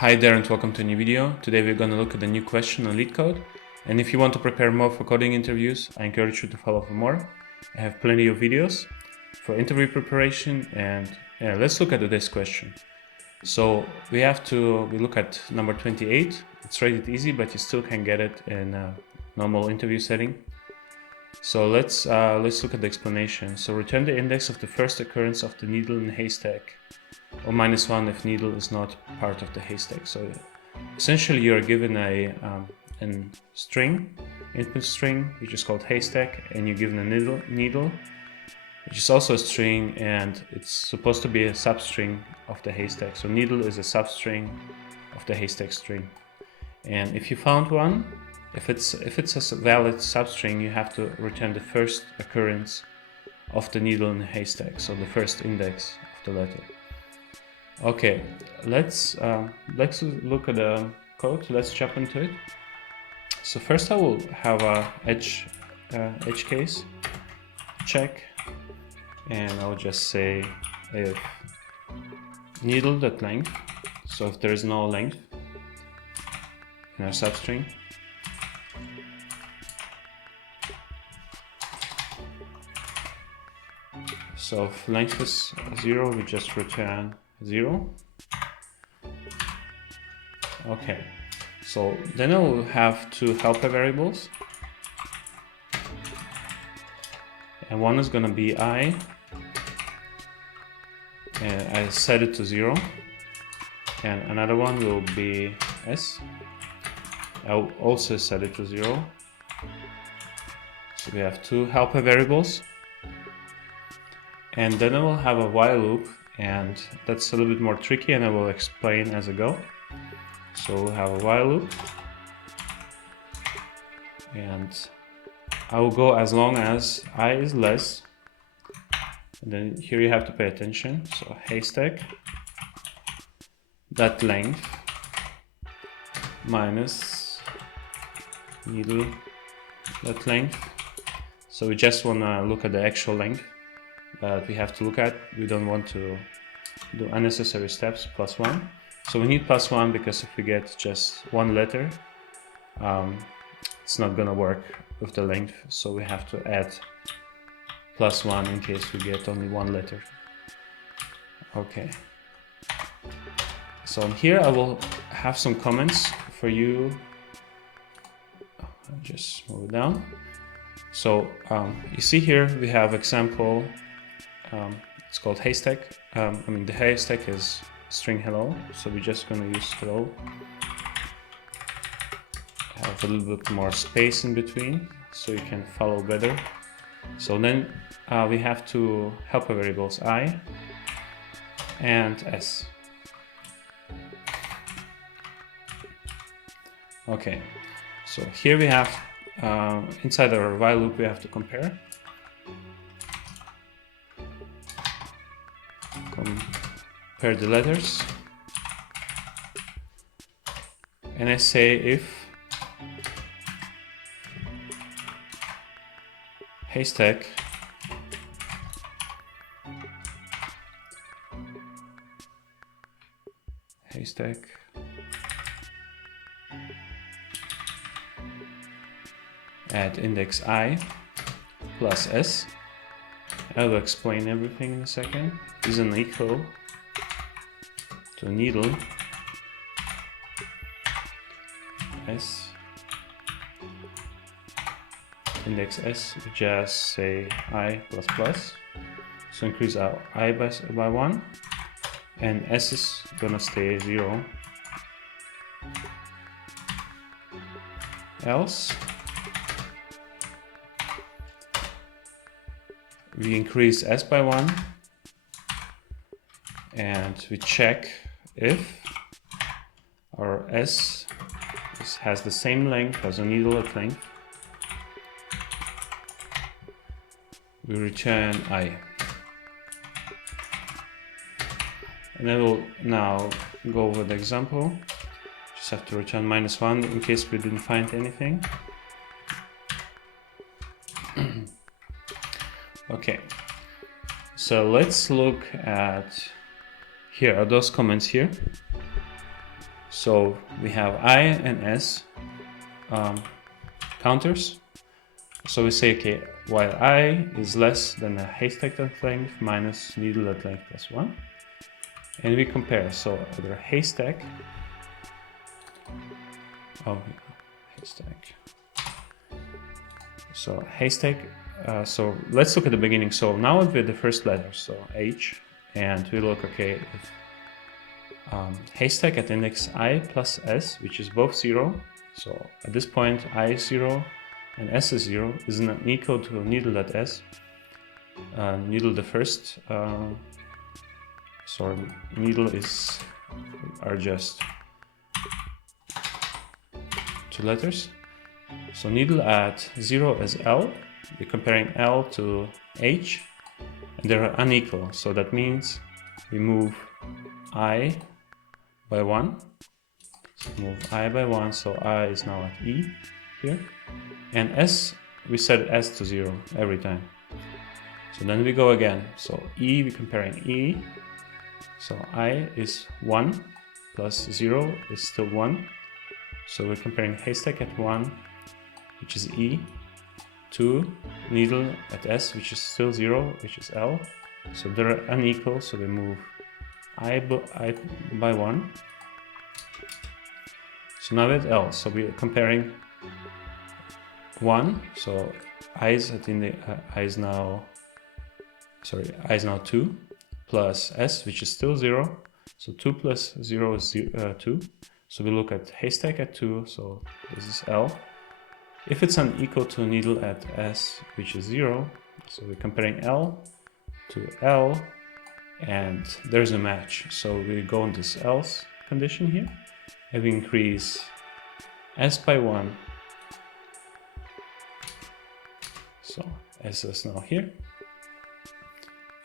Hi there and welcome to a new video. Today we're going to look at a new question on LeetCode, and if you want to prepare more for coding interviews, I encourage you to follow for more. I have plenty of videos for interview preparation, and let's look at this question. So we look at number 28. It's rated easy, but you still can get it in a normal interview setting. So let's look at the explanation. So return the index of the first occurrence of the needle in the haystack, or -1 if needle is not part of the haystack. So essentially you're given a string, input string, which is called haystack, and you're given a needle, which is also a string, and it's supposed to be a substring of the haystack. So needle is a substring of the haystack string. And if you found one, if it's a valid substring, you have to return the first occurrence of the needle in the haystack, so the first index of the letter. Okay, let's look at the code. Let's jump into it. So first I will have a edge case check, and I'll just say if needle.length, so if there is no length in our substring, so if length is 0, we just return 0. Okay, so then I will have two helper variables, and one is going to be I, and I set it to 0, and another one will be S. I'll also set it to 0. So we have two helper variables, and then I will have a while loop, and that's a little bit more tricky, and I will explain as I go. So we'll have a while loop, and I will go as long as I is less, and then here you have to pay attention. So haystack that length minus needle that length. So we just want to look at the actual length that we have to look at. We don't want to do unnecessary steps. +1. So we need +1 because if we get just one letter, it's not gonna work with the length. So we have to add +1 in case we get only one letter. Okay. So here I will have some comments for you. I'll just move it down. So you see here we have example. It's called haystack. The haystack is string hello, so we're just going to use hello. Have a little bit more space in between so you can follow better. So then we have two helper variables, I and S. Okay, so here we have inside our while loop we have to compare. Compare the letters, and I say if haystack at index I plus S, I will explain everything in a second, isn't equal to needle S index S, we just say I plus plus, so increase our I by 1, and S is gonna stay 0, else we increase S by 1, and we check if our S has the same length as a needle at length. We return I. And I will now go over the example. Just have to return -1 in case we didn't find anything. Okay, so let's look at, here are those comments here. So we have I and S counters. So we say, okay, while I is less than a haystack length minus needle length plus 1. And we compare. So either haystack, haystack. So haystack, so let's look at the beginning. So now with the first letter, so H, and we look, okay, if haystack at index I plus S, which is both 0. So at this point, I is 0 and S is 0, is not equal to needle at S. Needle the first, sorry, needle are just 2 letters. So needle at 0 is L. We're comparing L to H, and they're unequal. So that means we move I by 1. So move I by 1, so I is now at E here. And S, we set S to 0 every time. So then we go again. So E, we're comparing E. So I is 1 plus 0 is still 1. So we're comparing haystack at 1, which is E, to needle at S, which is still 0, which is L. So they're unequal, so we move I by 1. So now with L, so we're comparing 1, so I is now 2, plus S, which is still 0. So 2 plus 0 is 2. So we look at haystack at 2, so this is L. If it's unequal to needle at S, which is 0, so we're comparing L to L, and there's a match. So we go on this else condition here, and we increase S by 1. So S is now here.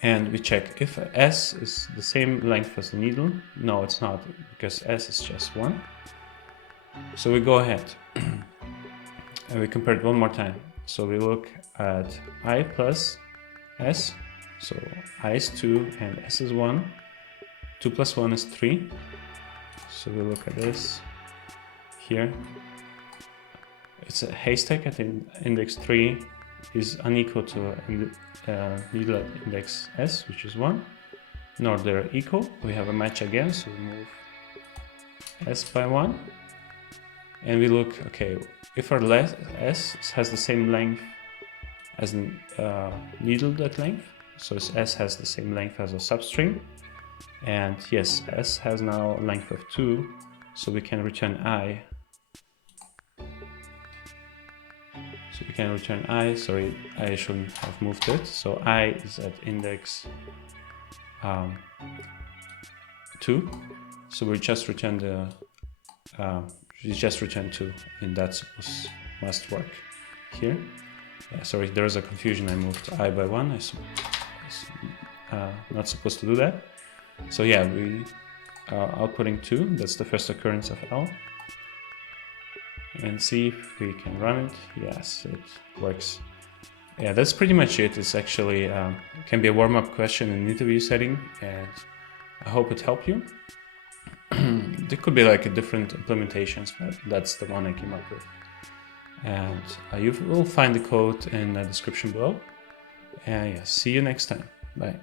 And we check if S is the same length as the needle. No, it's not, because S is just 1. So we go ahead and we compare it one more time. So we look at I plus S. So I is 2 and S is 1. 2 plus 1 is 3. So we look at this here. It's a haystack at index 3 is unequal to needle at index S, which is 1. Now they're equal. We have a match again, so we move S by 1. And we look, okay, if our S has the same length as the needle that length, so S has the same length as a substring. And yes, S has now a length of 2, so we can return I. So we can return I, sorry, I shouldn't have moved it. So I is at index 2. So we just return 2, and that must work here. Yeah, sorry, there is a confusion. I moved I by 1. Not supposed to do that. So yeah, we are outputting 2. That's the first occurrence of L. And see if we can run it. Yes, it works. Yeah, that's pretty much it. It's actually can be a warm-up question in an interview setting, and I hope it helped you. There could be like a different implementations, but that's the one I came up with. And you will find the code in the description below. And yeah, see you next time. Bye.